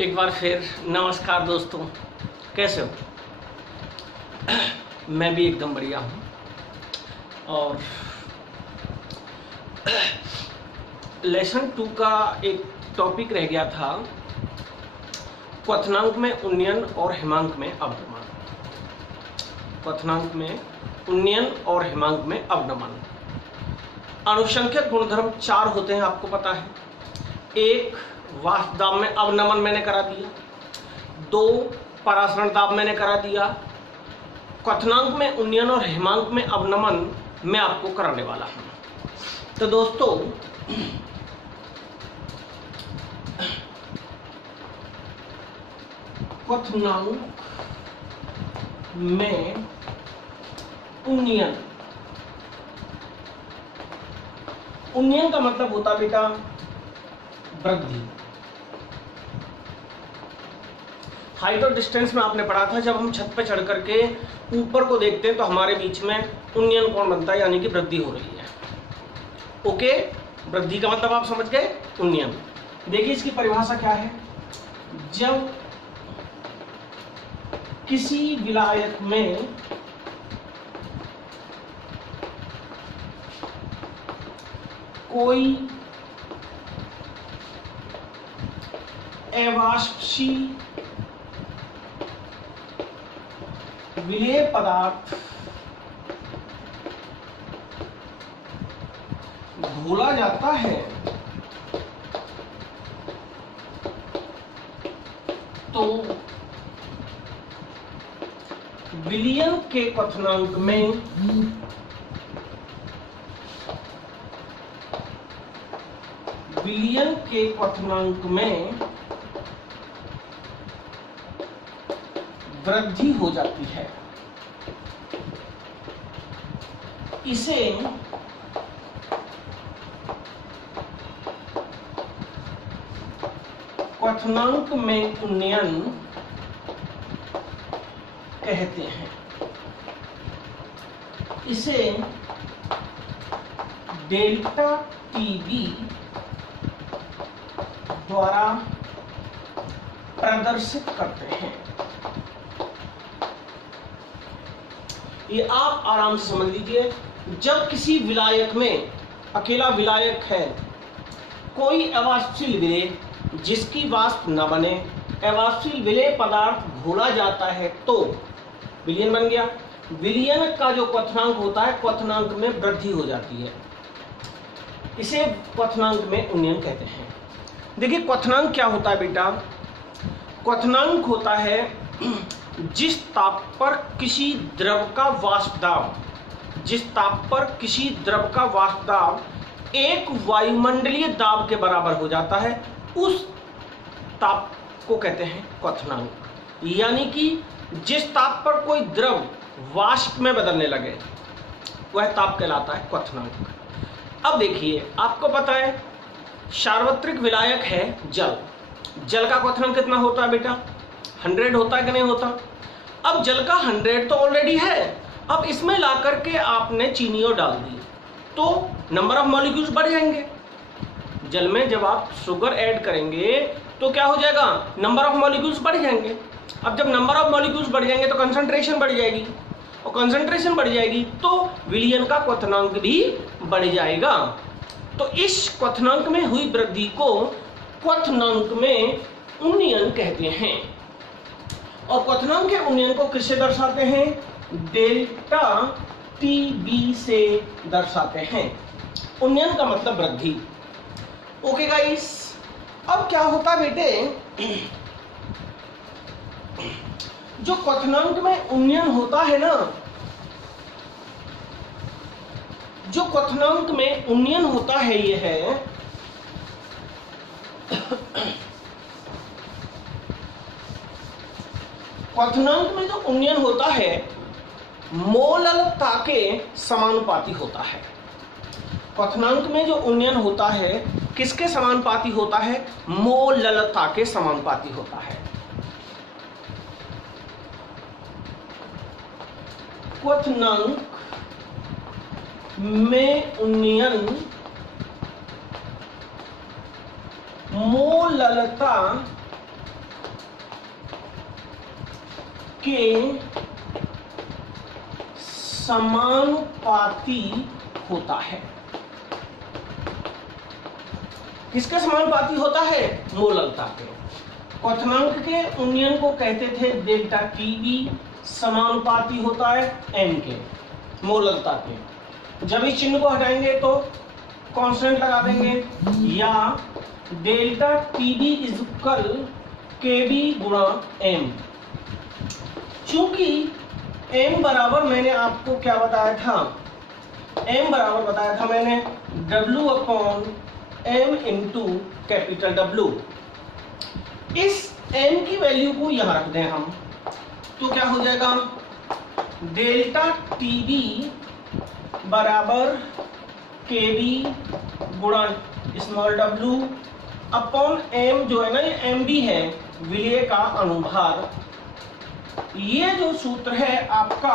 एक बार फिर नमस्कार दोस्तों, कैसे हो? मैं भी एकदम बढ़िया हूँ। और लेसन 2 का एक टॉपिक रह गया था, क्वथनांक में उन्नयन और हिमांक में अवनमन। क्वथनांक में उन्नयन और हिमांक में अवनमन। अनुसंख्यक गुणधर्म 4 होते हैं, आपको पता है। एक, वाष्प दाब में अवनमन मैंने करा दिया। 2, परासरण दाब मैंने करा दिया। क्वथनांक में उन्नयन और हिमांक में अवनमन मैं आपको कराने वाला हूं। तो दोस्तों, क्वथनांक में उन्नयन, उन्नयन का मतलब होता बेटा वृद्धि। हाइट और डिस्टेंस में आपने पढ़ा था, जब हम छत पे चढ़ करके ऊपर को देखते हैं तो हमारे बीच में उन्नयन कोण बनता है, यानी कि वृद्धि हो रही है। ओके, वृद्धि का मतलब आप समझ गए, उन्नयन। देखिए इसकी परिभाषा क्या है। जब किसी विलायक में कोई अवाष्पशील विलेय पदार्थ घोला जाता है तो विलयन के क्वथनांक में विलयन के क्वथनांक में वृद्धि हो जाती है। इसे क्वथनांक में उन्नयन कहते हैं। इसे डेल्टा टीबी द्वारा प्रदर्शित करते हैं। ये आप आराम से समझ लीजिए। जब किसी विलायक में, अकेला विलायक है, कोई अवाष्पशील विलेय जिसकी वाष्प न बने, अवाष्पशील विलेय पदार्थ घोला जाता है तो विलयन बन गया। विलयन का जो क्वथनांक होता है, क्वथनांक में वृद्धि हो जाती है, इसे क्वथनांक में उन्नयन कहते हैं। देखिए क्वथनांक क्या होता है बेटा। क्वथनांक होता है जिस ताप पर किसी द्रव का वाष्प दाब, जिस ताप पर किसी द्रव का वाष्प दाब एक वायुमंडलीय दाब के बराबर हो जाता है, उस ताप को कहते हैं क्वथनांक। यानी कि जिस ताप पर कोई द्रव वाष्प में बदलने लगे, वह ताप कहलाता है क्वथनांक। अब देखिए, आपको पता है सार्वत्रिक विलायक है जल। जल का क्वथनांक कितना होता है बेटा? 100 होता है कि नहीं होता? अब जल का 100 तो ऑलरेडी है, अब इसमें ला करके आपने चीनी और डाल दी तो नंबर ऑफ मॉलिक्यूल्स बढ़ जाएंगे। जल में जब आप शुगर ऐड करेंगे तो क्या हो जाएगा? नंबर ऑफ मॉलिक्यूल्स बढ़ जाएंगे। अब जब नंबर ऑफ मॉलिक्यूल्स बढ़ जाएंगे तो कंसंट्रेशन बढ़ जाएगी, और कंसंट्रेशन बढ़ जाएगी तो विलयन का क्वथनांक भी बढ़ जाएगा। तो इस क्वथनांक में हुई वृद्धि को क्वथनांक में उन्नयन कहते हैं। और क्वथनांक के उन्नयन को किससे दर्शाते हैं? डेल्टा टीबी से दर्शाते हैं। उन्नयन का मतलब वृद्धि। ओके गाइस, अब क्या होता है बेटे, जो क्वथनांक में उन्नयन होता है ना, जो क्वथनांक में उन्नयन होता है, ये है क्वथनांक में जो उन्नयन होता है मोललता के समानुपाती होता है। क्वथनांक में जो उन्नयन होता है किसके समानुपाती होता है? मोललता के समानुपाती होता है। क्वथनांक में उन्नयन मोललता के समानुपाती होता है। किसके समानुपाती होता है? मोलकता के। क्वथनांक के उन्नयन को कहते थे डेल्टा टीबी, समानुपाती होता है एम के, मोलकता के। जब इस चिन्ह को हटाएंगे तो कांस्टेंट लगा देंगे, या डेल्टा टीबी इज इक्वल केबी गुणा एम। चूंकि एम बराबर मैंने आपको क्या बताया था, एम बराबर बताया था मैंने W upon M into capital W। इस m की वैल्यू को यहां रख दें हम, तो क्या हो जाएगा, डेल्टा टीबी बराबर केबी गुणा स्मॉल w अपॉन m, जो है ना ये एम भी है, विलेय का अनुभार। ये जो सूत्र है आपका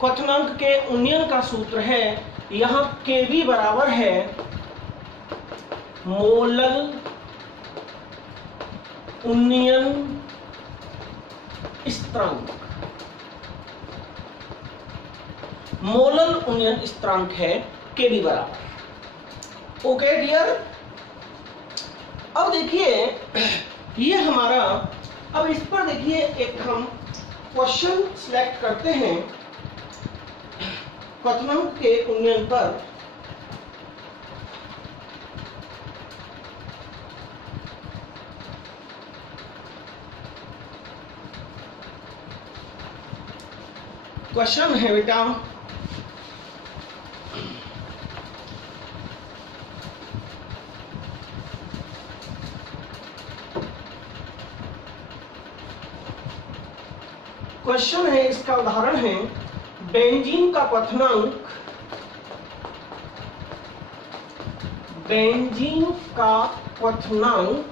क्वथनांक के उन्नयन का सूत्र है, यहाँ kb बराबर है मोलल उन्नयन स्थिरांक। मोलल उन्नयन स्थिरांक है kb बराबर। ओके डियर, अब देखिए ये हमारा, अब इस पर देखिए एक हम क्वेश्चन सिलेक्ट करते हैं क्वथनांक के उन्नयन पर। क्वेश्चन है बेटा, क्वेश्चन है, इसका उदाहरण है बेंजीन का क्वथनांक, बेंजीन का क्वथनांक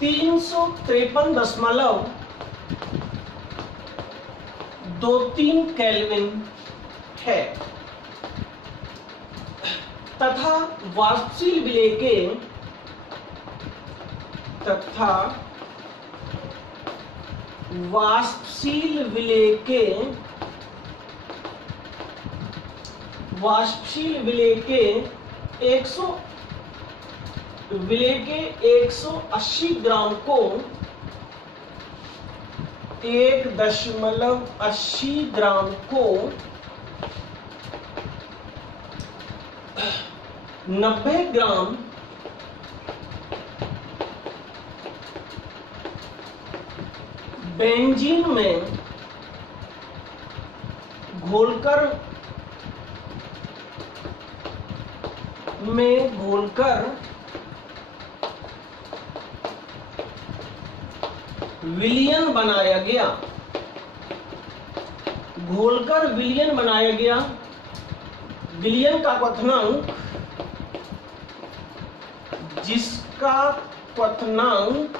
353.23 केल्विन है तथा वाष्पशील विलेय के वाष्पशील विलेय के 180 ग्राम को 1.80 ग्राम को 90 ग्राम बेंजीन में घोलकर विलयन बनाया गया, घोलकर विलयन बनाया गया। विलयन का क्वथनांक, जिसका क्वथनांक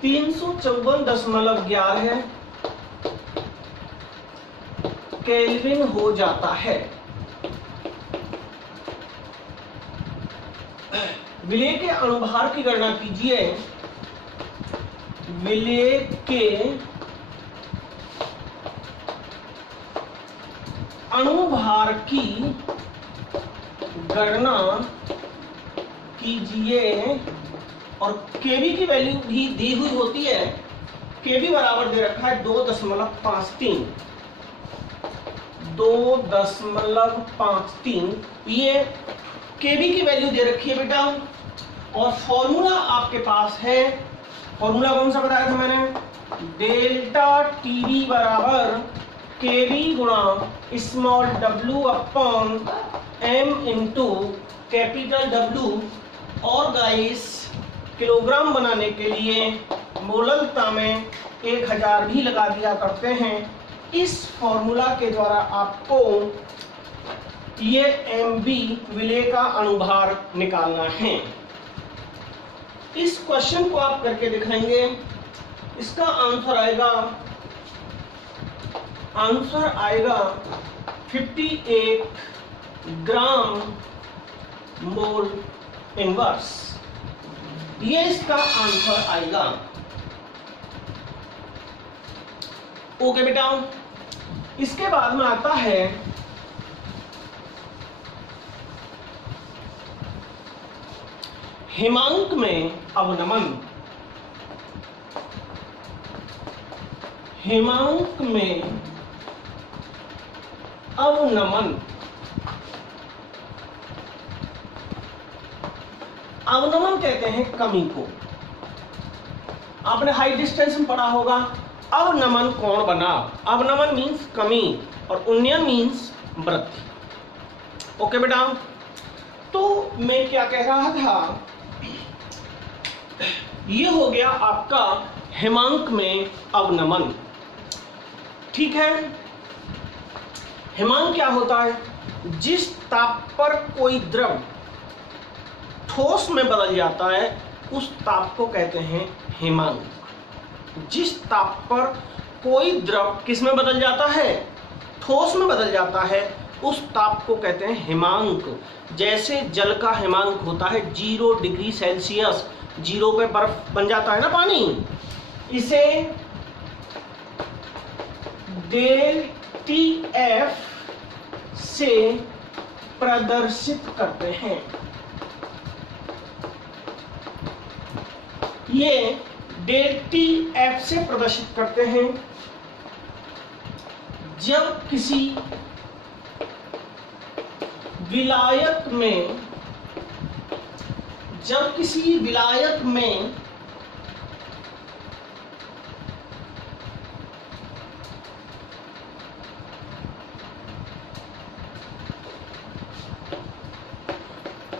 354.11 है, केल्विन हो जाता है। विलेय के अणुभार की गणना कीजिए। विलेय के अणुभार की गणना कीजिए, और केबी की वैल्यू भी दी हुई होती है। केबी बराबर दे रखा है 2.53, 2.53, ये केबी की वैल्यू दे रखी है बेटा। और फॉर्मूला आपके पास है, फॉर्मूला कौन सा बताया था मैंने, डेल्टा टीबी बराबर केबी गुणा small w upon m into capital W। और गाइस किलोग्राम बनाने के लिए मोललता में 1000 भी लगा दिया करते हैं। इस फॉर्मूला के द्वारा आपको ये MB विलेय का अणुभार निकालना है। इस क्वेश्चन को आप करके दिखाएंगे, इसका आंसर आएगा 58 ग्राम मोल इनवर्स। ये इसका आंसर आएगा। ओके बेटा, इसके बाद में आता है हिमांक में अवनमन। हिमांक में अवनमन। अवनमन कहते हैं कमी को। आपने हाई डिस्टेंस में पढ़ा होगा अवनमन कोण बना। अवनमन मीन्स कमी और उन्नयन मीन्स वृद्धि। ओके बेटा, तो मैं क्या कह रहा था, ये हो गया आपका हिमांक में अवनमन। ठीक है, हिमांक क्या होता है? जिस ताप पर कोई द्रव ठोस में बदल जाता है उस ताप को कहते हैं हिमांक। जिस ताप पर कोई द्रव किस में बदल जाता है? ठोस में बदल जाता है, उस ताप को कहते हैं हिमांक। जैसे जल का हिमांक होता है 0 डिग्री सेल्सियस, 0 पे बर्फ बन जाता है ना पानी, इसे ΔTF से प्रदर्शित करते हैं। ये ΔTF से प्रदर्शित करते हैं जब किसी विलायक में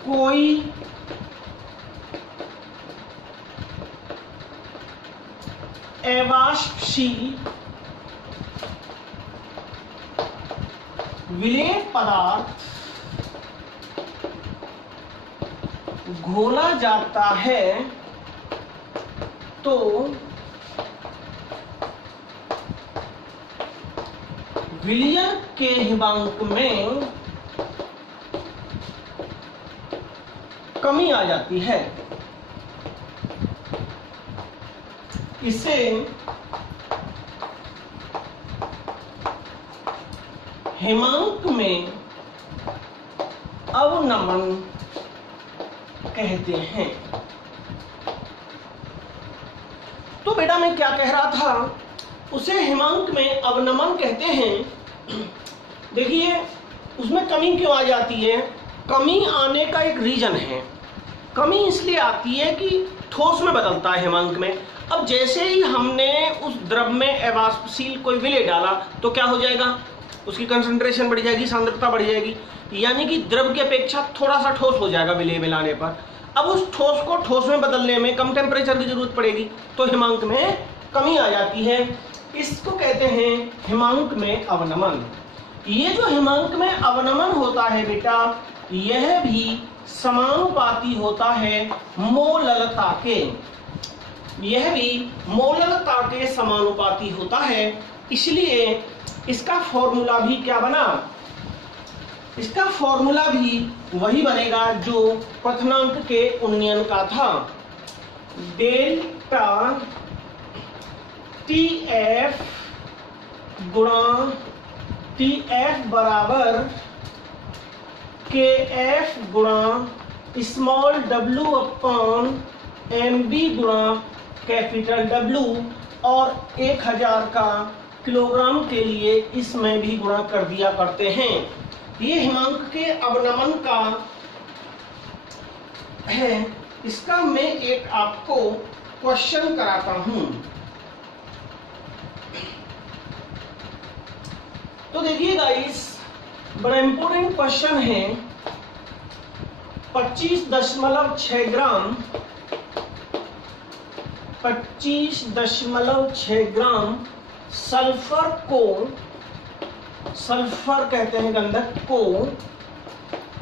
कोई अवाष्पशील विलेय पदार्थ घोला जाता है तो विलयन के हिमांक में कमी आ जाती है। इसे हिमांक में अवनमन कहते हैं। तो बेटा मैं क्या कह रहा था, उसे हिमांक में अवनमन कहते हैं। देखिए उसमें कमी क्यों आ जाती है? कमी आने का एक रीजन है। कमी इसलिए आती है कि ठोस में बदलता है हिमांक में। अब जैसे ही हमने उस द्रव में अवाष्पशील कोई विलेय डाला तो क्या हो जाएगा? उसकी कंसंट्रेशन बढ़ जाएगी, सांद्रता बढ़ जाएगी, यानी कि द्रव की अपेक्षा थोड़ा सा ठोस हो जाएगा विलेय में लाने पर। अब उस ठोस को ठोस में बदलने में कम टेम्परेचर की जरूरत पड़ेगी, तो हिमांक में कमी आ जाती है। इसको कहते हैं हिमांक में अवनमन। ये जो हिमांक में अवनमन होता है बेटा, यह भी समानुपाती होता है मोललता के। यह भी मोललता के समानुपाती होता है, इसलिए इसका फॉर्मूला भी क्या बना? इसका फॉर्मूला भी वही बनेगा जो क्वथनांक के उन्नयन का था। डेल्टा TF गुणा TF बराबर KF गुणा स्मॉल w अपॉन MB गुणा कैपिटल W, और 1000 का किलोग्राम के लिए इसमें भी गुणा कर दिया करते हैं। ये हिमांक के अवनमन का है। इसका मैं एक आपको क्वेश्चन कराता हूं। तो देखिए गाइस, बड़ा इंपॉर्टेंट क्वेश्चन है। 25.6 ग्राम 25.6 ग्राम सल्फर को, सल्फर कहते हैं गंधक को,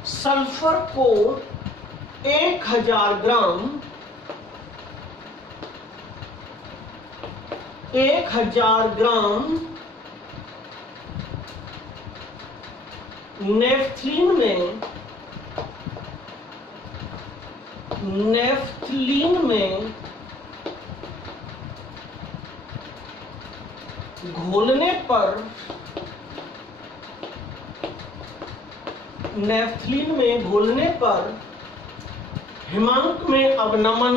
सल्फर को 1000 ग्राम 1000 ग्राम नेफ्थलीन में नेफ्थलीन में घोलने पर हिमांक में अवनमन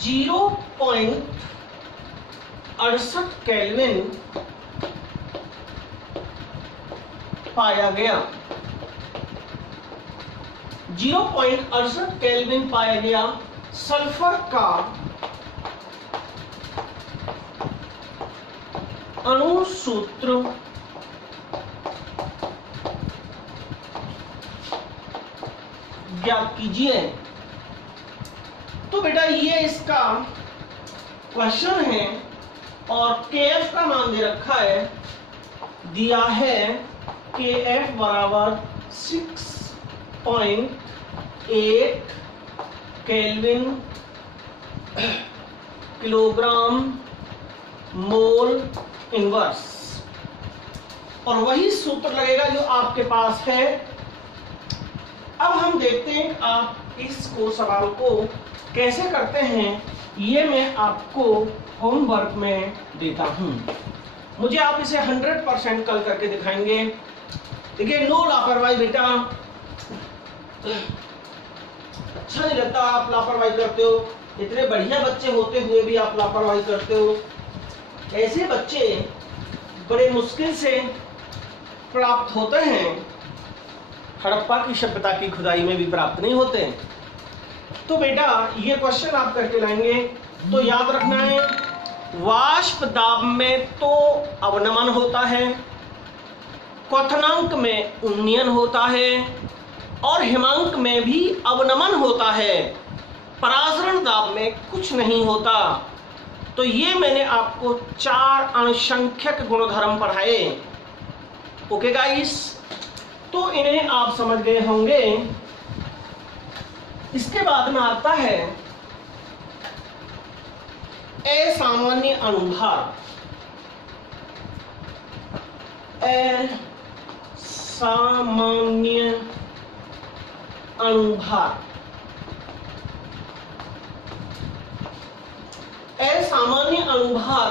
0.68 केल्विन पाया गया। 0.68 केल्विन पाया गया। सल्फर का अणु सूत्र ज्ञात कीजिए। तो बेटा ये इसका क्वेश्चन है और KF का मान दे रखा है, दिया है KF बराबर 6.8 केल्विन किलोग्राम मोल इनवर्स, और वही सूत्र लगेगा जो आपके पास है। अब हम देखते हैं आप इस सवाल को कैसे करते हैं, ये मैं आपको होमवर्क में देता हूं। मुझे आप इसे 100% कल करके दिखाएंगे। देखिए, नो लापरवाही बेटा, अच्छा नहीं लगता आप लापरवाही करते हो। इतने बढ़िया बच्चे होते हुए भी आप लापरवाही करते हो। ऐसे बच्चे बड़े मुश्किल से प्राप्त होते हैं, हड़प्पा की सभ्यता की खुदाई में भी प्राप्त नहीं होते। तो बेटा ये क्वेश्चन आप करके लाएंगे तो याद रखना है, वाष्प दाब में तो अवनमन होता है, क्वथनांक में उन्नयन होता है और हिमांक में भी अवनमन होता है। परासरण दाब में कुछ नहीं होता। तो ये मैंने आपको 4 अणुसंख्यक गुणधर्म पढ़ाए। ओके गाइस, तो इन्हें आप समझ गए होंगे। इसके बाद में आता है असामान्य अणुभार। असामान्य अणुभार, असामान्य अणुभार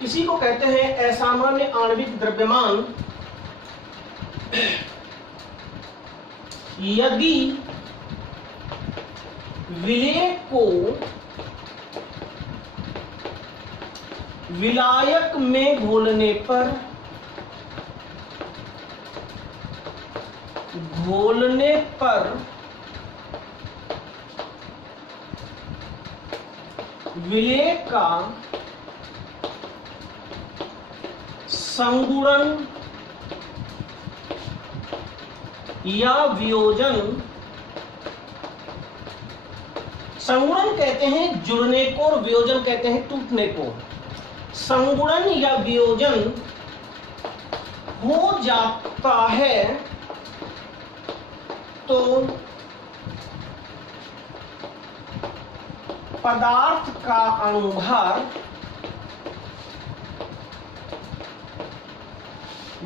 किसी को कहते हैं असामान्य आणविक द्रव्यमान यदि विलेय को विलायक में घोलने पर विलेय का संगुणन या वियोजन, संगुणन कहते हैं जुड़ने को और वियोजन कहते हैं टूटने को, संगुणन या वियोजन हो जाता है तो पदार्थ का अणुभार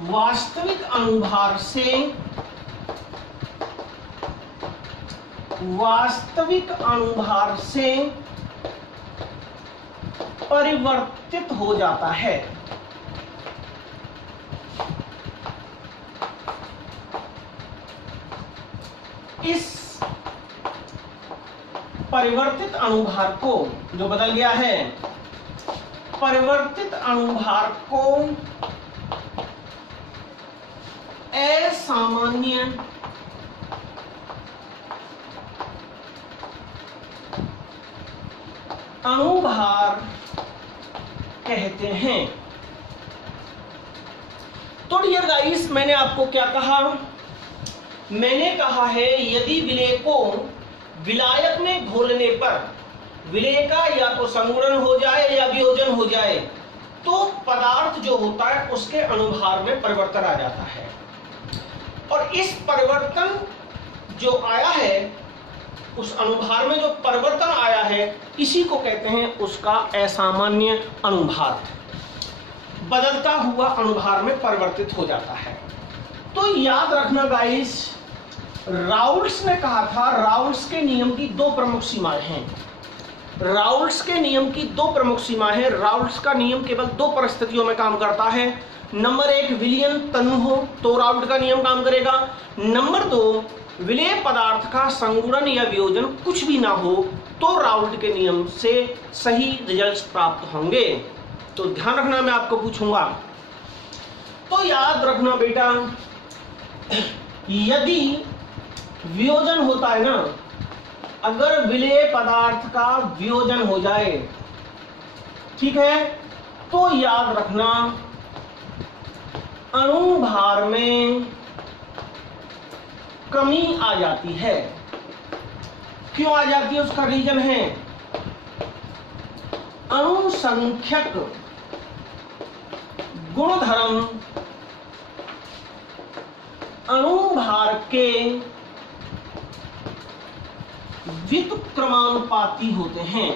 वास्तविक अणुभार से परिवर्तित हो जाता है। इस परिवर्तित अणुभार को, जो बदल गया है, परिवर्तित अणुभार को असामान्य अणुभार कहते हैं। तो डियर गाइस, मैंने आपको क्या कहा? मैंने कहा है यदि विलेय को विलायक में घोलने पर विलेय का या तो संगुणन हो जाए या वियोजन हो जाए तो पदार्थ जो होता है उसके अणुभार में परिवर्तन आ जाता है। और इस परिवर्तन जो आया है उस अनुभार में जो परिवर्तन आया है इसी को कहते हैं उसका असामान्य अनुभार, बदलता हुआ अनुभार में परिवर्तित हो जाता है। तो याद रखना गाइस, राउल्ट्स ने कहा था, राउल्ट्स के नियम की दो प्रमुख सीमाएं हैं। राउल्ट्स के नियम की दो प्रमुख सीमाएं हैं। राउल्ट्स का नियम केवल दो परिस्थितियों में काम करता है। नंबर एक, विलयन तनु हो तो राउल्ट का नियम काम करेगा। नंबर दो, विलेय पदार्थ का संगुणन या वियोजन कुछ भी ना हो तो राउल्ट के नियम से सही रिजल्ट्स प्राप्त होंगे। तो ध्यान रखना, मैं आपको पूछूंगा तो याद रखना बेटा, यदि वियोजन होता है ना, अगर विलेय पदार्थ का वियोजन हो जाए, ठीक है, तो याद रखना अणुभार में कमी आ जाती है। क्यों आ जाती है? उसका रीजन है अणुसंख्यक गुणधर्म अणुभार के व्युत्क्रमानुपाती होते हैं।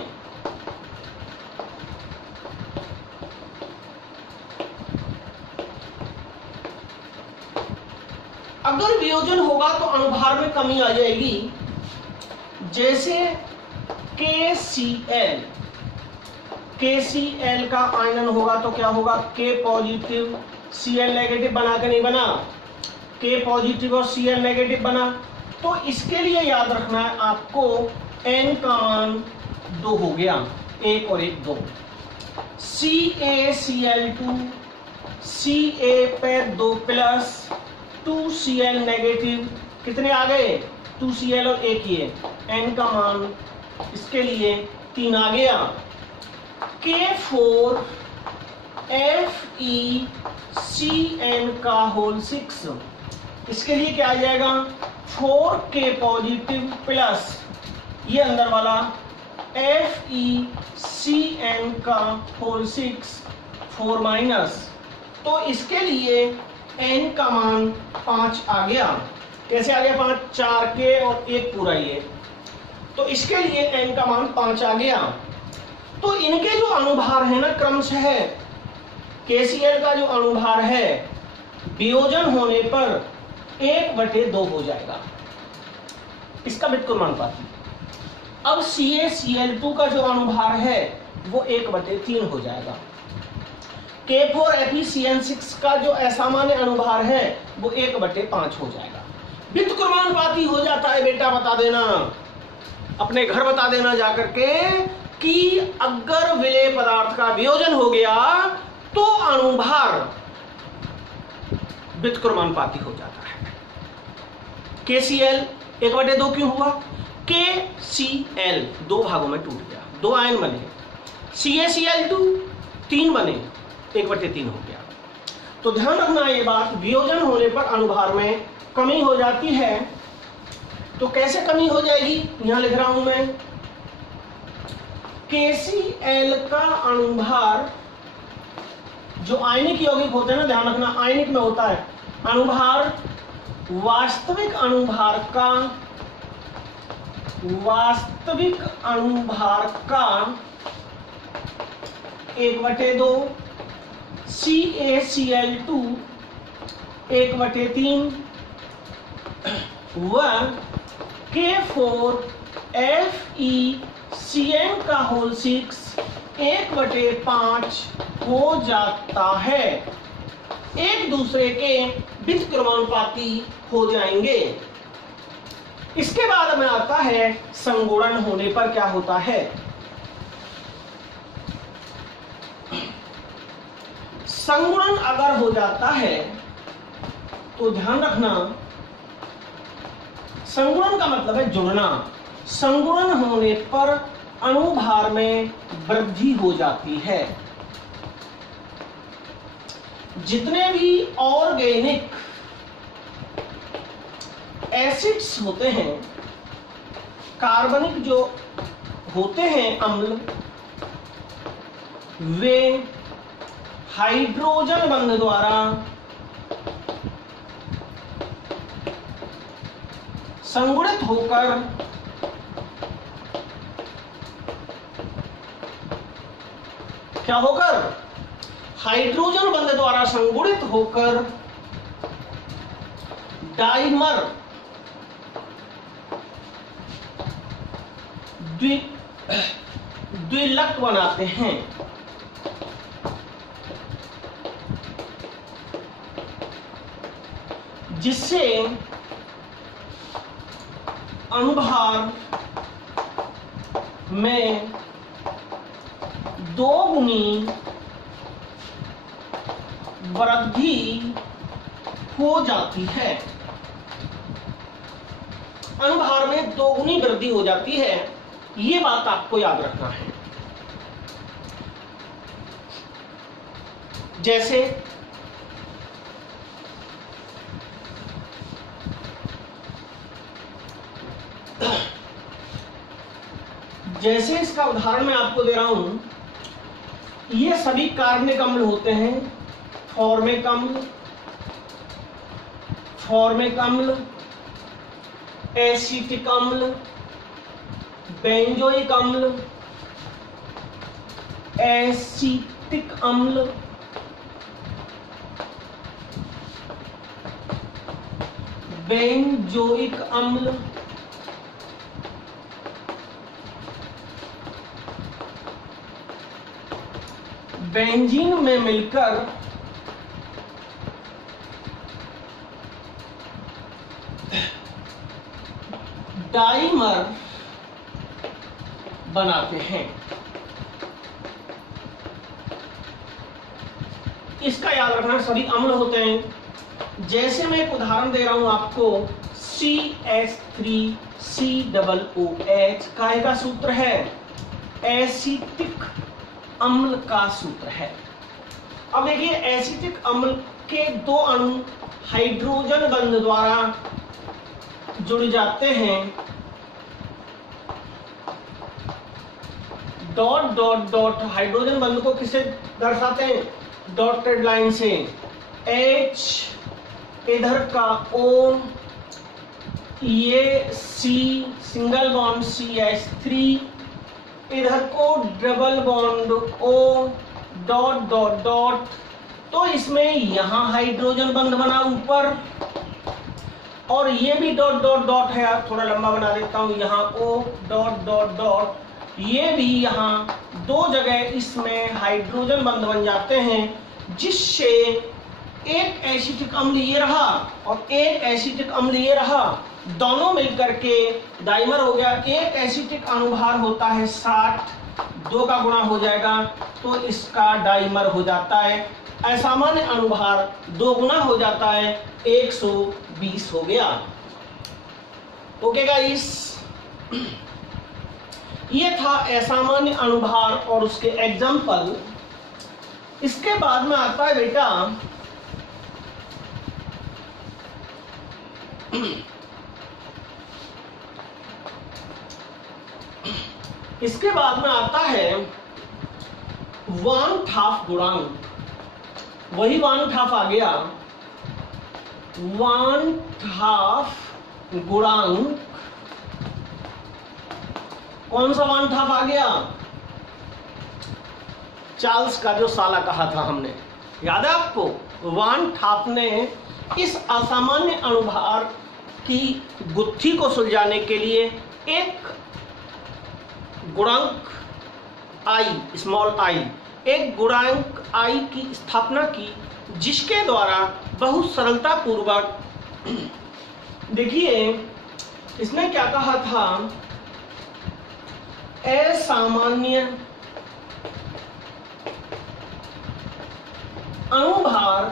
अगर वियोजन होगा तो अणुभार में कमी आ जाएगी। जैसे KCl, KCl का आयनन होगा तो क्या होगा? K पॉजिटिव Cl नेगेटिव बना के नहीं बना, K पॉजिटिव और Cl नेगेटिव बना। तो इसके लिए याद रखना है आपको N का मान 2 हो गया, 1 और 1 2। CaCl2 Ca पर 2 प्लस 2Cl नेगेटिव, कितने आ गए? 2Cl और 1 ये, N का मान इसके लिए 3 आ गया। K4 FeCN का होल 6, इसके लिए क्या आ जाएगा? 4K पॉजिटिव प्लस ये अंदर वाला FeCN का होल 6 4 माइनस, तो इसके लिए N का मान 5 आ गया। कैसे आ गया 5? 4K और 1 पूरा ये, तो इसके लिए N का मान 5 आ गया। तो इनके जो अनुभार है ना क्रमशः, KCl का जो अनुभार है वियोजन होने पर 1/2 हो जाएगा, इसका व्युत्क्रमानुपाती। अब CaCl2 का जो अनुभार है वो 1/3 हो जाएगा। K4 FeCN6 का जो असामान्य अनुभार है वो 1/5 हो जाएगा। व्युत्क्रमानुपाती हो जाता है बेटा, बता देना, अपने घर बता देना जाकर के कि अगर विलेय पदार्थ का वियोजन हो गया तो अनुभार व्युत्क्रमानुपाती हो जाता है। KCl 1/2 क्यों हुआ? KCl 2 भागों में टूट गया, 2 आयन बने। CaCl2 3 बने, 1/3 हो गया। तो ध्यान रखना ये बात, वियोजन होने पर अनुभार में कमी हो जाती है। तो कैसे कमी हो जाएगी? यहां लिख रहा हूं मैं, KCl का अनुभार जो आयनिक यौगिक होते हैं ना, ध्यान रखना आयनिक में होता है अनुभार, वास्तविक अनुभार का 1/2, CaCl2 1/3 व K4 FeCN का होल 6 1/5 हो जाता है, एक दूसरे के व्युत्क्रमानुपाती हो जाएंगे। इसके बाद में आता है संगुणन होने पर क्या होता है। संगुणन अगर हो जाता है तो ध्यान रखना, संगुणन का मतलब है जुड़ना। संगुणन होने पर अणुभार में वृद्धि हो जाती है। जितने भी ऑर्गेनिक एसिड्स होते हैं, कार्बनिक जो होते हैं अम्ल, वे हाइड्रोजन बंध द्वारा संगुणित होकर क्या होकर, हाइड्रोजन बंध द्वारा संगुणित होकर डाइमर द्विलक बनाते हैं। जिससे अणुभार में दोगुनी वृद्धि हो जाती है। अणुभार में दोगुनी वृद्धि हो जाती है, ये बात आपको याद रखना है। जैसे इसका उदाहरण मैं आपको दे रहा हूं, ये सभी कार्बनिक अम्ल होते हैं। फॉर्मिक अम्ल, एसिटिक अम्ल, बेंजोइक अम्ल, एसिटिक अम्ल, बेंजोइक अम्ल, बेंजीन में मिलकर डाइमर बनाते हैं। इसका याद रखना, सभी अम्ल होते हैं। जैसे मैं एक उदाहरण दे रहा हूं आपको, CH3COOH का सूत्र है, एसिटिक अम्ल का सूत्र है। अब देखिए, एसिटिक अम्ल के दो अणु हाइड्रोजन बंध द्वारा जुड़ जाते हैं। डॉट डॉट डॉट, हाइड्रोजन बंध को किसे दर्शाते हैं? डॉटेड लाइन से। H इधर का O, ये C सिंगल बॉन्ड CH3, इधर को double bond O, dot dot dot. तो इसमें यहां हाइड्रोजन बंध बना ऊपर, और ये भी डॉट डॉट डॉट है, थोड़ा लंबा बना देता हूं, यहाँ O डॉट डॉट डॉट। ये भी यहाँ दो जगह इसमें हाइड्रोजन बंध बन जाते हैं, जिससे एक एसिटिक अम्ल ये रहा और एक एसिटिक अम्ल ये रहा, दोनों मिलकर के डाइमर हो गया। एक एसिटिक अणुभार होता है 60, 2 का गुणा हो जाएगा तो इसका डाइमर हो जाता है। असामान्य अणुभार 2 गुना हो जाता है, 120 हो गया। ओके गाइस, ये था असामान्य अणुभार और उसके एग्जाम्पल। इसके बाद में आता है बेटा इसके बाद में आता है वान हाफ गुणांक। वही वान हाफ आ गया, वान हाफ गुणांक। कौन सा वान हाफ आ गया? चार्ल्स का जो साला कहा था हमने, याद है आपको? वान हाफ ने इस असामान्य अणुभार की गुत्थी को सुलझाने के लिए एक गुणांक आई, स्मॉल आई, एक गुणांक आई की स्थापना की, जिसके द्वारा बहुत सरलता पूर्वक, देखिए इसने क्या कहा था, असामान्य अणुभार,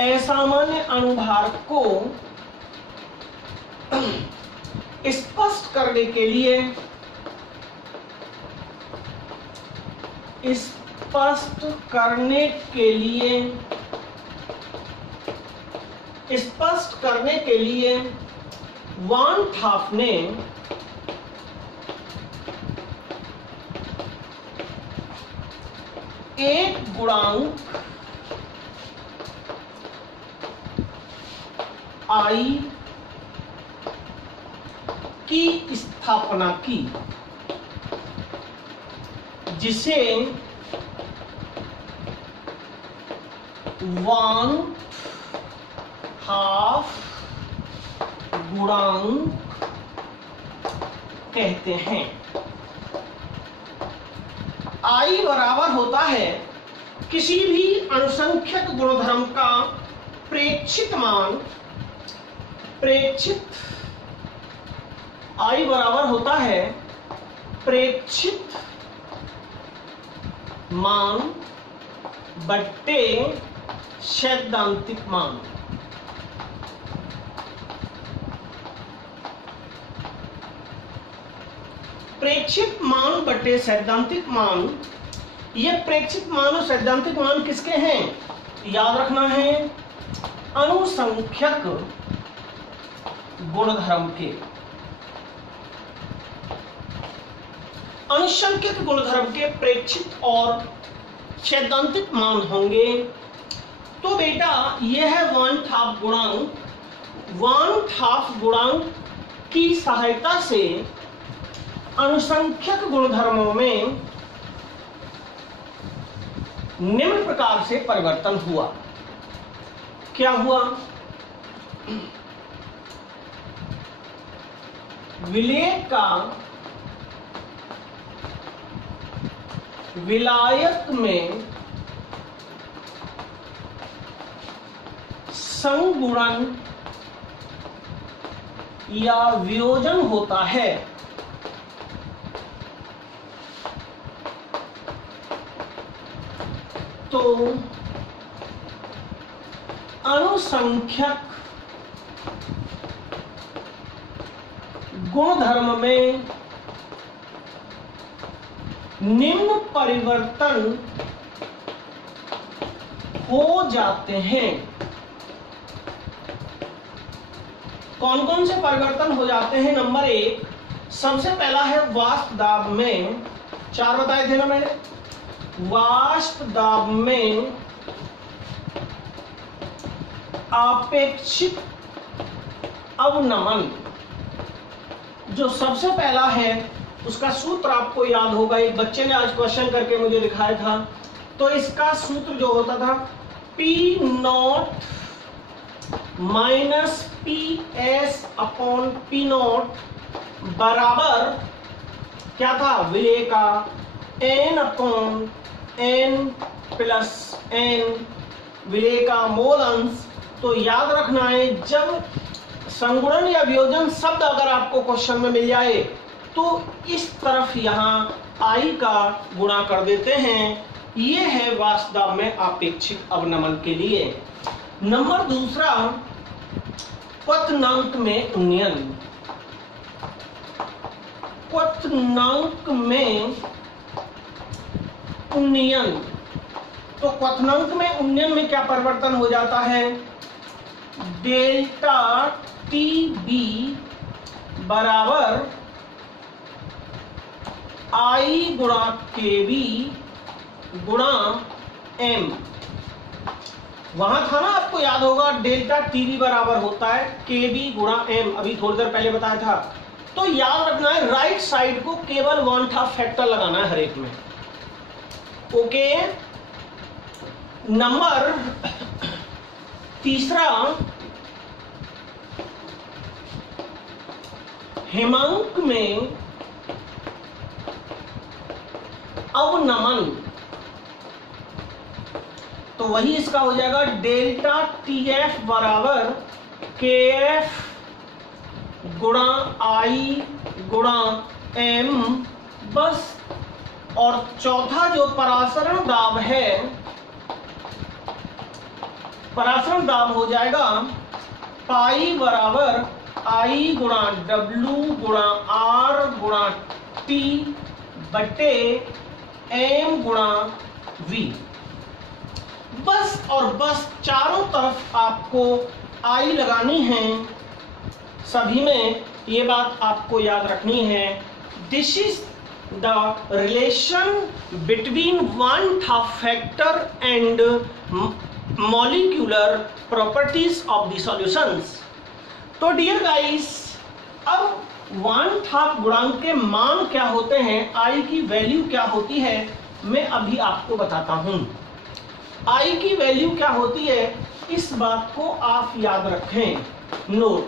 असामान्य अणुभार को स्पष्ट करने के लिए, स्पष्ट करने के लिए वान हाफ ने एक गुणांक आई की स्थापना की। जिसे 1/2 गुणांक कहते हैं। I बराबर होता है किसी भी अनुसंख्यक गुणधर्म का प्रेक्षित मान। I बराबर होता है प्रेक्षित मान बट्टे सैद्धांतिक मान। प्रेक्षित मान बटे सैद्धांतिक मान, ये प्रेक्षित मान और सैद्धांतिक मान किसके हैं? याद रखना है अनुसंख्यक गुणधर्म के। अनुसंख्यक गुणधर्म के प्रेक्षित और सैद्धांतिक मान होंगे। तो बेटा यह है 1/2 गुणांक। 1/2 गुणांक की सहायता से अनुसंख्यक गुणधर्मों में निम्न प्रकार से परिवर्तन हुआ। क्या हुआ? विलेय का विलायक में संगुणन या वियोजन होता है। तो अनुसंख्यक गुणधर्म में निम्न परिवर्तन हो जाते हैं। कौन कौन से परिवर्तन हो जाते हैं? नंबर 1, सबसे पहला है वाष्प दाब में। 4 बताए थे ना मैंने। वाष्प दाब में अपेक्षित अवनमन, जो सबसे पहला है उसका सूत्र आपको याद होगा। एक बच्चे ने आज क्वेश्चन करके मुझे दिखाया था। तो इसका सूत्र जो होता था P0 माइनस PS/P0 बराबर क्या था? विलेय का N/N+N, विलेय का मोल अंश। तो याद रखना है, जब संगुणन या वियोजन शब्द अगर आपको क्वेश्चन में मिल जाए तो इस तरफ यहां I का गुणा कर देते हैं। ये है वाष्प दाब में अपेक्षित अवनमन के लिए। नंबर 2, क्वथनांक में उन्नयन। क्वथनांक में उन्नयन, तो क्वथनांक में उन्नयन में क्या परिवर्तन हो जाता है? डेल्टा TB बराबर I गुणा KB गुणा M। वहां था ना, आपको याद होगा डेल्टा TB बराबर होता है KB गुणा M, अभी थोड़ी देर पहले बताया था। तो याद रखना है राइट साइड को केवल 1/2 फैक्टर लगाना है हर एक में। ओके। नंबर 3, हिमांक में अवनमन, तो वही इसका हो जाएगा डेल्टा TF बराबर KF गुणा I गुणा M बस। और चौथा जो परासरण दाब है, परासरण दाब हो जाएगा पाई बराबर I गुणा W गुणा R गुणा T बटे M गुणा V। बस और बस चारों तरफ आपको I लगानी है, सभी में ये बात आपको याद रखनी है। This is the relation between 1/2 factor and molecular properties of the solutions. तो डियर गाइस, अब 1/2 गुणांक के मान क्या होते हैं, आई की वैल्यू क्या होती है, मैं अभी आपको बताता हूं। आई की वैल्यू क्या होती है, इस बात को आप याद रखें। Note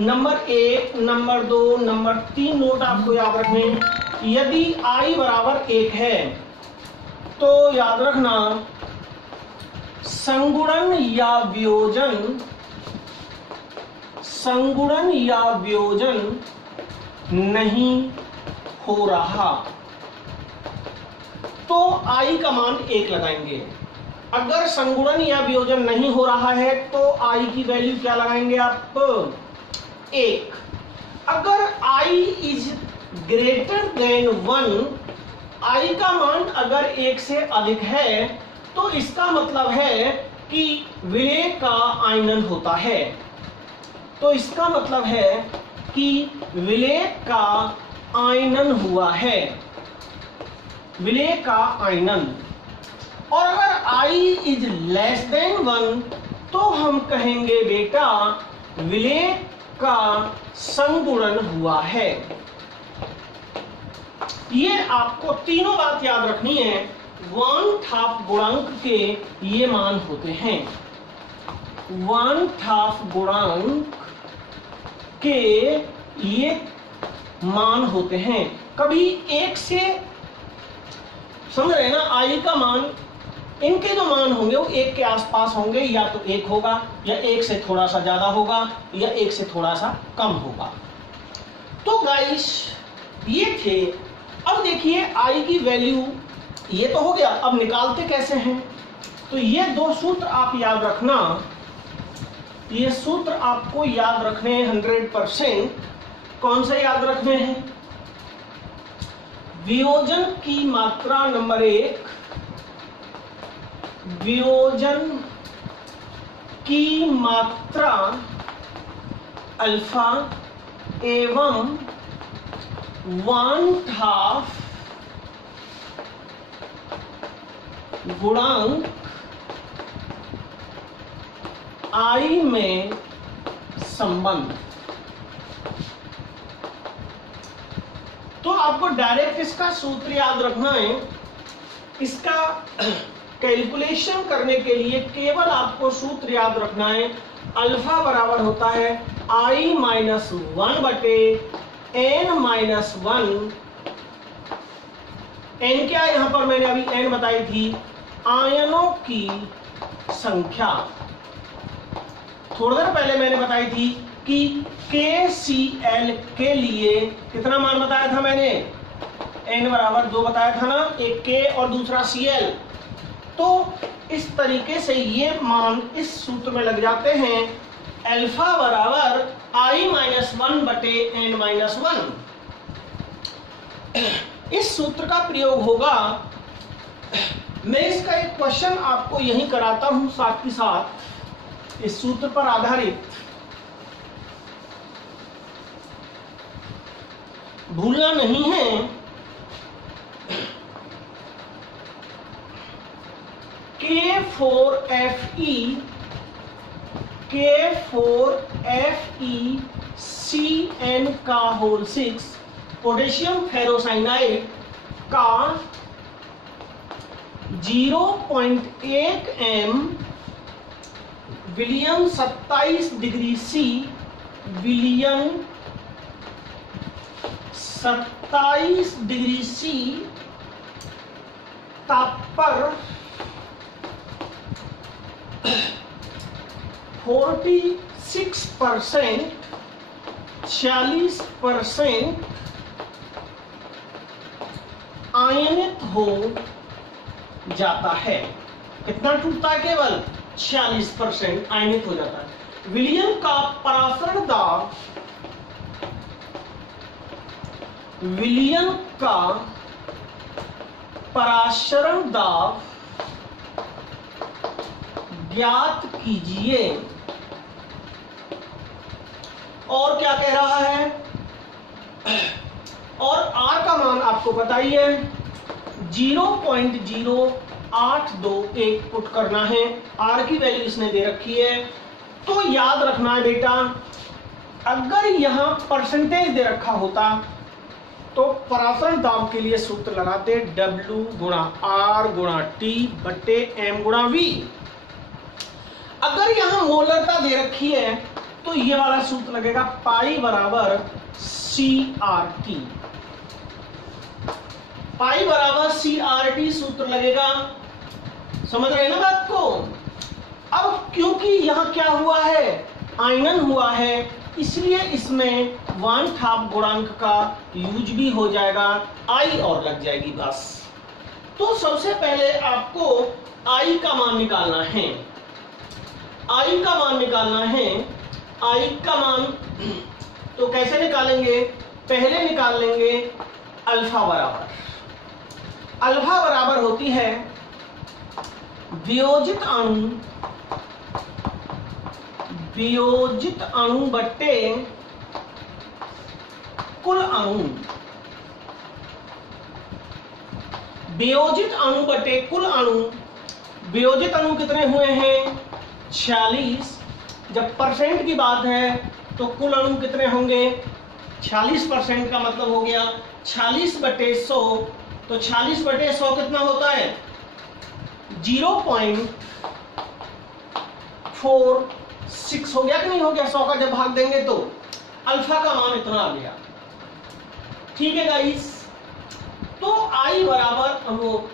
number 1, number 2, number 3 note आपको याद रखने। यदि आई बराबर 1 है तो याद रखना संगुणन या वियोजन नहीं हो रहा, तो आई का मान 1 लगाएंगे। अगर संगुणन या वियोजन नहीं हो रहा है तो आई की वैल्यू क्या लगाएंगे आप, 1। अगर आई इज ग्रेटर देन 1, आई का मान अगर 1 से अधिक है तो इसका मतलब है कि विलेय का आयनन होता है। तो इसका मतलब है कि विलेय का आयनन हुआ है, विलेय का आयनन। और अगर I इज लेस देन 1 तो हम कहेंगे बेटा विलेय का संगुणन हुआ है। ये आपको तीनों बात याद रखनी है। 1/2 गुणांक के ये मान होते हैं, 1/2 गुणांक के ये मान होते हैं। कभी 1 से, समझ रहे हैं ना, आई का मान, इनके जो मान होंगे वो 1 के आसपास होंगे, या तो 1 होगा या 1 से थोड़ा सा ज्यादा होगा या 1 से थोड़ा सा कम होगा। तो गाइस ये थे। अब देखिए आई की वैल्यू ये तो हो गया, अब निकालते कैसे हैं। तो ये 2 सूत्र आप याद रखना, ये सूत्र आपको याद रखने हैं 100%। कौन से याद रखने हैं, वियोजन की मात्रा नंबर 1, वियोजन की मात्रा अल्फा एवं 1/2 गुणांक आई में संबंध। तो आपको डायरेक्ट इसका सूत्र याद रखना है। इसका कैलकुलेशन करने के लिए केवल आपको सूत्र याद रखना है। अल्फा बराबर होता है I-1 बटे n-1। n क्या है, यहां पर मैंने अभी n बताई थी, आयनों की संख्या। थोड़ी देर पहले मैंने बताई थी कि KCl के लिए कितना मान बताया था मैंने, n बराबर 2 बताया था ना, एक K और दूसरा Cl। तो इस तरीके से ये मान इस सूत्र में लग जाते हैं। अल्फा बराबर I-1 बटे n-1। इस सूत्र का प्रयोग होगा। मैं इसका एक क्वेश्चन आपको यही कराता हूं साथ ही साथ, इस सूत्र पर आधारित। भूलना नहीं है। K4FeCN का होल 6 पोटेशियम फेरोसाइनाइड का 0.1 m विलियन 27 degree C, विलियन 27 degree C ताप पर 46%, 40% आयनित हो जाता है। कितना टूटता है, केवल 40% आयनित हो जाता है। विलियम का परासरण दाब, विलियम का परासरण दाब ज्ञात कीजिए। और क्या कह रहा है, और R का मान आपको पता ही है, 0.0821 पुट करना है। R की वैल्यू इसने दे रखी है। तो याद रखना है बेटा, अगर यहां परसेंटेज दे रखा होता तो परासरण दाब के लिए सूत्र लगाते W गुणा R गुणा T बट्टे M गुणा V। अगर यहां मोलरता दे रखी है तो ये वाला सूत्र लगेगा पाई बराबर CRT। पाई बराबर CRT सूत्र लगेगा। समझ रहे ना बात को। अब क्योंकि यहां क्या हुआ है, आयनन हुआ है, इसलिए इसमें 1/2 गुणांक का यूज भी हो जाएगा, आई और लग जाएगी बस। तो सबसे पहले आपको आई का मान निकालना है। आई का मान निकालना है। आई का मान तो कैसे निकालेंगे, पहले निकाल लेंगे अल्फा बराबर। अल्फा बराबर होती है वियोजित अणु बट्टे कुल अणु। वियोजित अणु बटे कुल अणु। वियोजित अणु कितने हुए हैं 46। जब परसेंट की बात है तो कुल अणु कितने होंगे 46% का मतलब हो गया 46 बटे 100। तो 46 बटे 100 कितना होता है 0.46 हो गया कि नहीं हो गया। 100 का जब भाग देंगे तो अल्फा का मान इतना आ गया। ठीक है गाइस। तो आई बराबर हम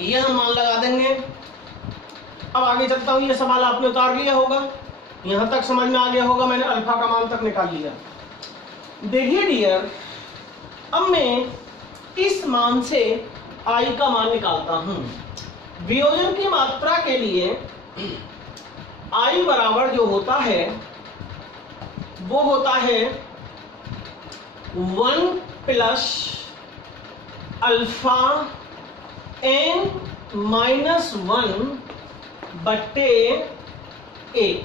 ये हम मान लगा देंगे। अब आगे चलता हूं। ये सवाल आपने उतार लिया होगा, यहां तक समझ में आ गया होगा। मैंने अल्फा का मान तक निकाल लिया। देखिए डियर, अब मैं इस मान से आई का मान निकालता हूं। वियोजन की मात्रा के लिए आई बराबर जो होता है वो होता है 1 प्लस अल्फा n माइनस 1 बट्टे 1।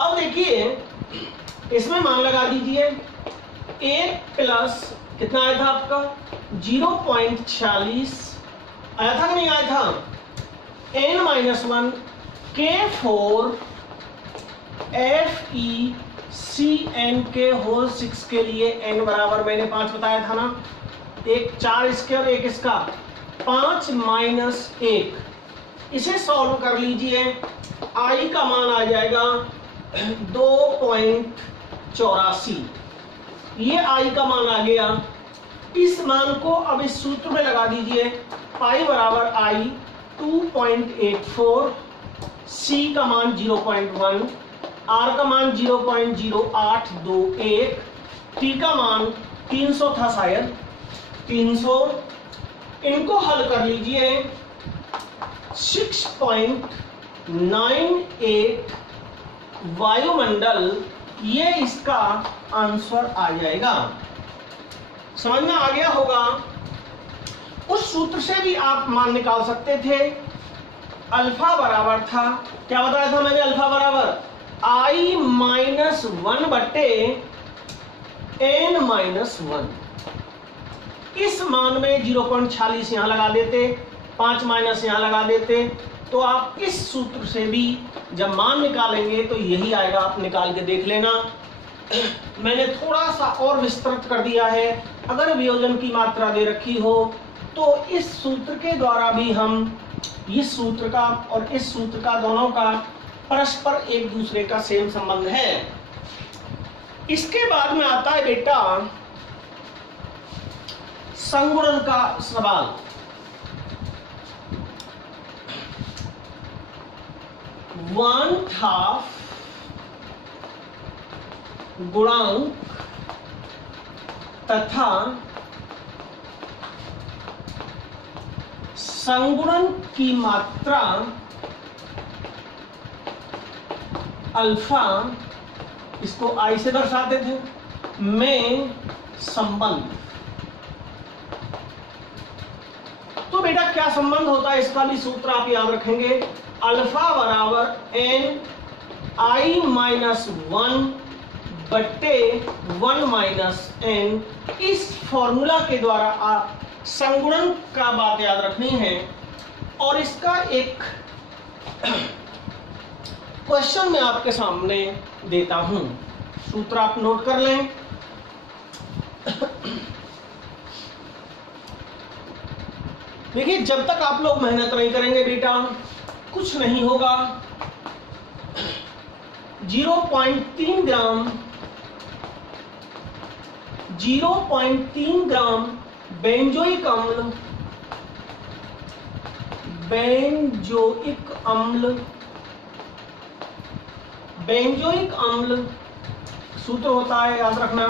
अब देखिए इसमें मान लगा दीजिए 1 प्लस कितना आया था आपका 0.46 आया था कि नहीं आया था। n माइनस 1 K4 FeCN के होल 6 के लिए n बराबर मैंने 5 बताया था ना। एक 4 इसके और एक इसका 5 माइनस 1। इसे सॉल्व कर लीजिए। आई का मान आ जाएगा 2.84। ये आई का मान आ गया। इस मान को अब इस सूत्र में लगा दीजिए। पाई बराबर आई 2.84, सी का मान 0.1, आर का मान 0.0821, टी का मान 300 था शायद 300। इनको हल कर लीजिए 6.98 वायुमंडल, ये इसका आंसर आ जाएगा। समझ में आ गया होगा। उस सूत्र से भी आप मान निकाल सकते थे। अल्फा बराबर था, क्या बताया था मैंने, अल्फा बराबर आई माइनस 1 बट्टे n माइनस 1। इस मान में 0.46 यहां लगा देते, 5 माइनस यहां लगा देते, तो आप इस सूत्र से भी जब मान निकालेंगे तो यही आएगा। आप निकाल के देख लेना। मैंने थोड़ा सा और विस्तृत कर दिया है। अगर वियोजन की मात्रा दे रखी हो तो इस सूत्र के द्वारा भी हम इस सूत्र का और इस सूत्र का दोनों का परस्पर एक दूसरे का सेम संबंध है। इसके बाद में आता है बेटा संगुणन का सवाल। वन हाफ गुणांक तथा संगुणन की मात्रा अल्फा, इसको आई से दर्शाते थे, में संबंध। तो बेटा क्या संबंध होता है, इसका भी सूत्र आप याद रखेंगे। अल्फा बराबर एन आई माइनस 1 बट्टे 1 माइनस एन। इस फॉर्मूला के द्वारा आप संगुणन का बात याद रखनी है। और इसका एक क्वेश्चन मैं आपके सामने देता हूं, सूत्र आप नोट कर लें। देखिए, जब तक आप लोग मेहनत नहीं करेंगे बेटा कुछ नहीं होगा। 0.3 ग्राम 0.3 ग्राम बेंजोइक अम्ल सूत्र होता है, याद रखना,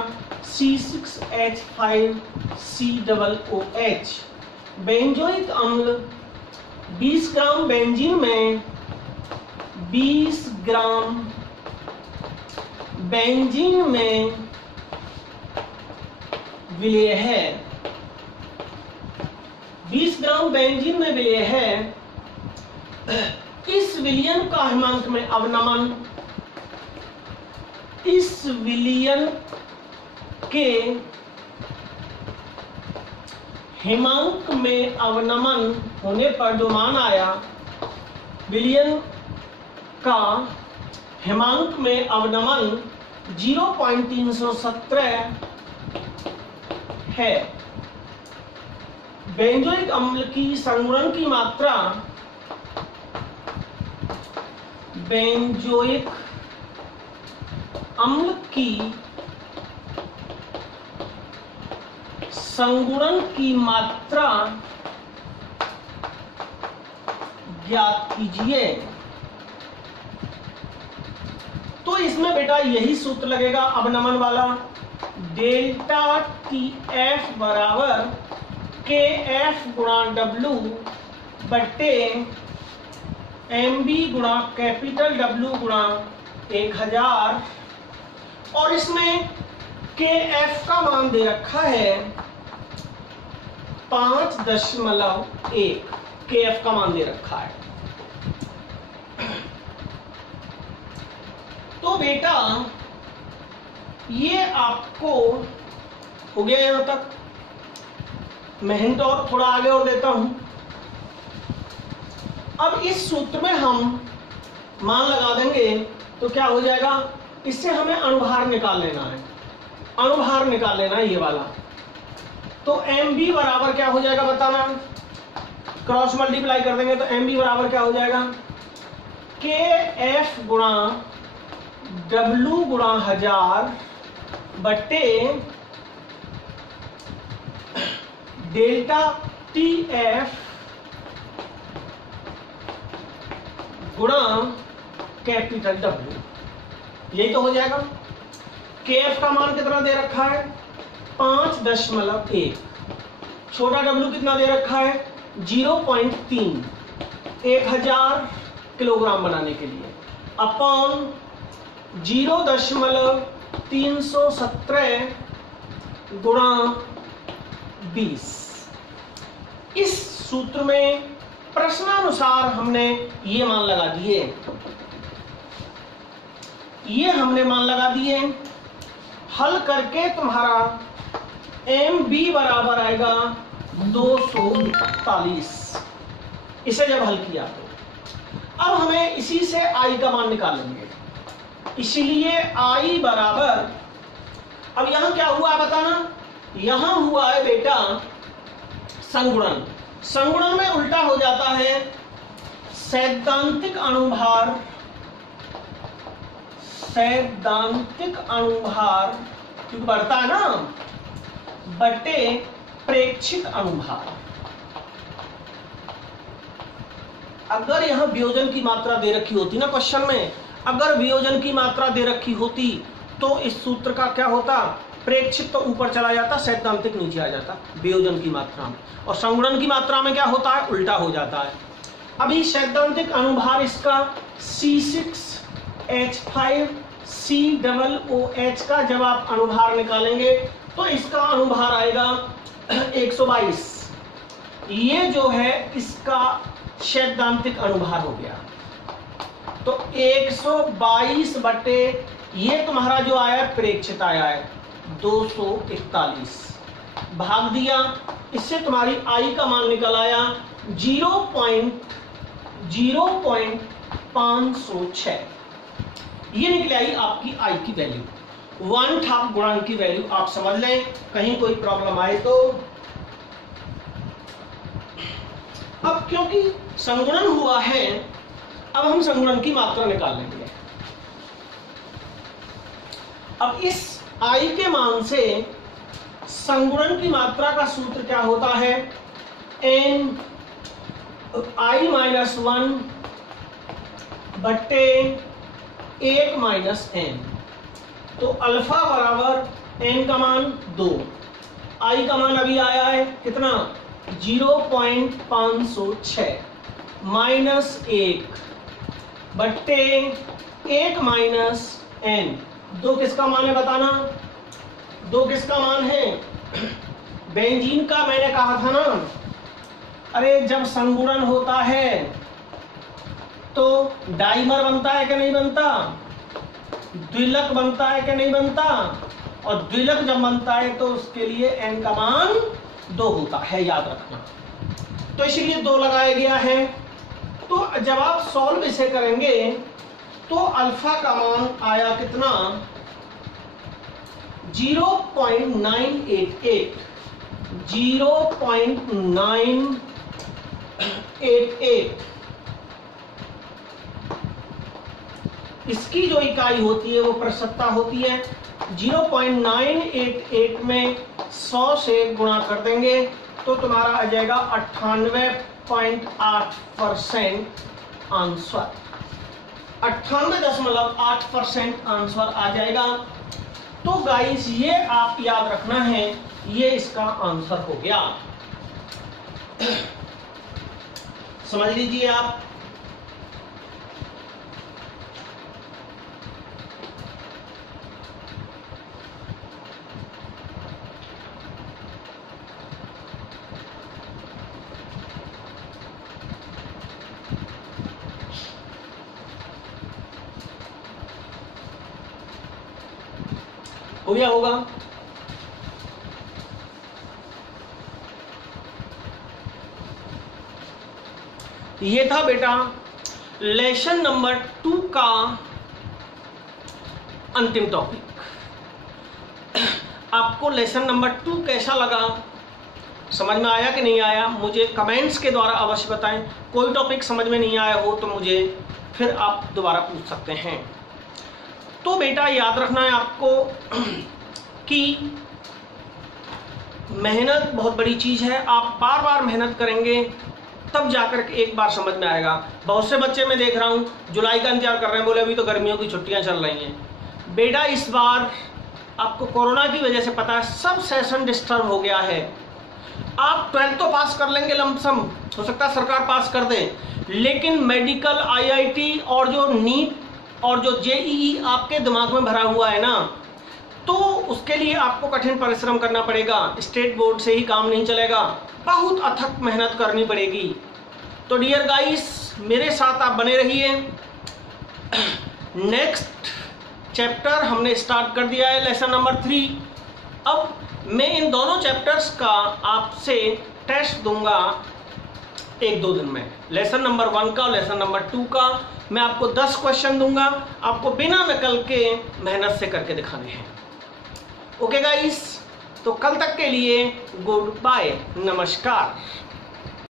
C6H5COOH। बेंजोइक अम्ल 20 ग्राम बेंजीन में 20 ग्राम बेंजीन में विलय है। 20 ग्राम बेंजीन में विलय है। इस विलयन का हिमांक में अवनमन, इस विलयन के हिमांक में अवनमन होने पर जो मान आया, विलयन का हिमांक में अवनमन 0.317 है। बेंजोइक अम्ल की संगुणन की मात्रा, बेंजोइक अम्ल की संगुणन की मात्रा ज्ञात कीजिए। तो इसमें बेटा यही सूत्र लगेगा अवनमन वाला, डेल्टा TF बराबर KF गुणा W बट्टे MB गुणा कैपिटल W गुणा 1000। और इसमें KF का मान दे रखा है 5.1। KF का मान दे रखा है। तो बेटा ये आपको हो गया यहां तक। मैं हिंट और थोड़ा आगे और देता हूं। अब इस सूत्र में हम मान लगा देंगे तो क्या हो जाएगा, इससे हमें अनुभार निकाल लेना है। अनुभार निकाल लेना है ये वाला। तो MB बराबर क्या हो जाएगा बताना, क्रॉस मल्टीप्लाई कर देंगे तो MB बराबर क्या हो जाएगा, KF गुणा W गुणा 1000 बट्टे डेल्टा TF गुणा कैपिटल W। यही तो हो जाएगा। KF का मान कितना दे रखा है 5.1। छोटा W कितना दे रखा है 0.3, 1000 किलोग्राम बनाने के लिए, अपॉन 0.317 गुणा 20। इस सूत्र में प्रश्नानुसार हमने ये मान लगा दिए, ये हमने मान लगा दिए। हल करके तुम्हारा MB बराबर आएगा 241। इसे जब हल किया तो अब हमें इसी से I का मान निकालेंगे। इसलिए I बराबर, अब यहां क्या हुआ है बताना, यहां हुआ है बेटा संगुणन। संगुणन में उल्टा हो जाता है सैद्धांतिक अनुभार, सैद्धांतिक अनुभार क्योंकि बढ़ता है ना, बटे प्रेक्षित अनुभार। अगर यहां वियोजन की मात्रा दे रखी होती ना क्वेश्चन में, अगर वियोजन की मात्रा दे रखी होती तो इस सूत्र का क्या होता, प्रेक्षित तो ऊपर चला जाता, सैद्धांतिक नीचे आ जाता वियोजन की मात्रा में, और संगुणन की मात्रा में क्या होता है, उल्टा हो जाता है। अभी सैद्धांतिक अनुभार इसका C6H5COOH का जब आप अनुभार निकालेंगे तो इसका अनुभार आएगा 122। ये जो है इसका सैद्धांतिक अनुभार हो गया। तो 122 बटे ये तुम्हारा जो आया प्रेक्षित आया है 241, भाग दिया, इससे तुम्हारी I का मान निकल आया 0.0506। ये निकले आई आपकी आई की वैल्यू। 1 था गुणांक की वैल्यू, आप समझ लें कहीं कोई प्रॉब्लम आए तो। अब क्योंकि संगुणन हुआ है, अब हम संगुणन की मात्रा निकाल लेंगे। अब इस आई के मान से संगुणन की मात्रा का सूत्र क्या होता है, n i माइनस 1 बट्टे 1 माइनस n। तो अल्फा बराबर n का मान 2, i का मान अभी आया है कितना 0.506 माइनस 1 बट्टे 1 माइनस n। 2 किसका मान है बताना, 2 किसका मान है, बेंजीन का। मैंने कहा था ना, अरे जब संगुणन होता है तो डाइमर बनता है कि नहीं बनता, द्विलक बनता है कि नहीं बनता, और द्विलक जब बनता है तो उसके लिए n का मान 2 होता है, याद रखना। तो इसलिए 2 लगाया गया है। तो जब आप सॉल्व इसे करेंगे तो अल्फा का मान आया कितना 0.988, 0.988। इसकी जो इकाई होती है वो प्रतिशतता होती है। 0.988 में 100 से गुणा कर देंगे तो तुम्हारा आ जाएगा 98.8% आंसर। 98.8% आंसर आ जाएगा। तो गाइस ये आप याद रखना है, ये इसका आंसर हो गया। समझ लीजिए आप। हो गया होगा। ये था बेटा लेसन नंबर 2 का अंतिम टॉपिक। आपको लेसन नंबर 2 कैसा लगा, समझ में आया कि नहीं आया, मुझे कमेंट्स के द्वारा अवश्य बताएं। कोई टॉपिक समझ में नहीं आया हो तो मुझे फिर आप दोबारा पूछ सकते हैं। तो बेटा याद रखना है आपको कि मेहनत बहुत बड़ी चीज़ है। आप बार बार मेहनत करेंगे तब जाकर के एक बार समझ में आएगा। बहुत से बच्चे मैं देख रहा हूँ जुलाई का इंतजार कर रहे हैं, बोले अभी तो गर्मियों की छुट्टियां चल रही हैं। बेटा इस बार आपको कोरोना की वजह से पता है सब सेशन डिस्टर्ब हो गया है। आप 12th तो पास कर लेंगे लमसम, हो सकता है सरकार पास कर दे, लेकिन मेडिकल IIT और जो नीट और जो JEE आपके दिमाग में भरा हुआ है ना, तो उसके लिए आपको कठिन परिश्रम करना पड़ेगा। स्टेट बोर्ड से ही काम नहीं चलेगा, बहुत अथक मेहनत करनी पड़ेगी। तो डियर गाइस मेरे साथ आप बने रहिए। नेक्स्ट चैप्टर हमने स्टार्ट कर दिया है, लेसन नंबर 3। अब मैं इन दोनों चैप्टर्स का आपसे टेस्ट दूंगा 1-2 दिन में। लेसन नंबर 1 का और लेसन नंबर 2 का मैं आपको 10 क्वेश्चन दूंगा, आपको बिना नकल के मेहनत से करके दिखाने हैं। ओके गाइस, तो कल तक के लिए गुड बाय, नमस्कार।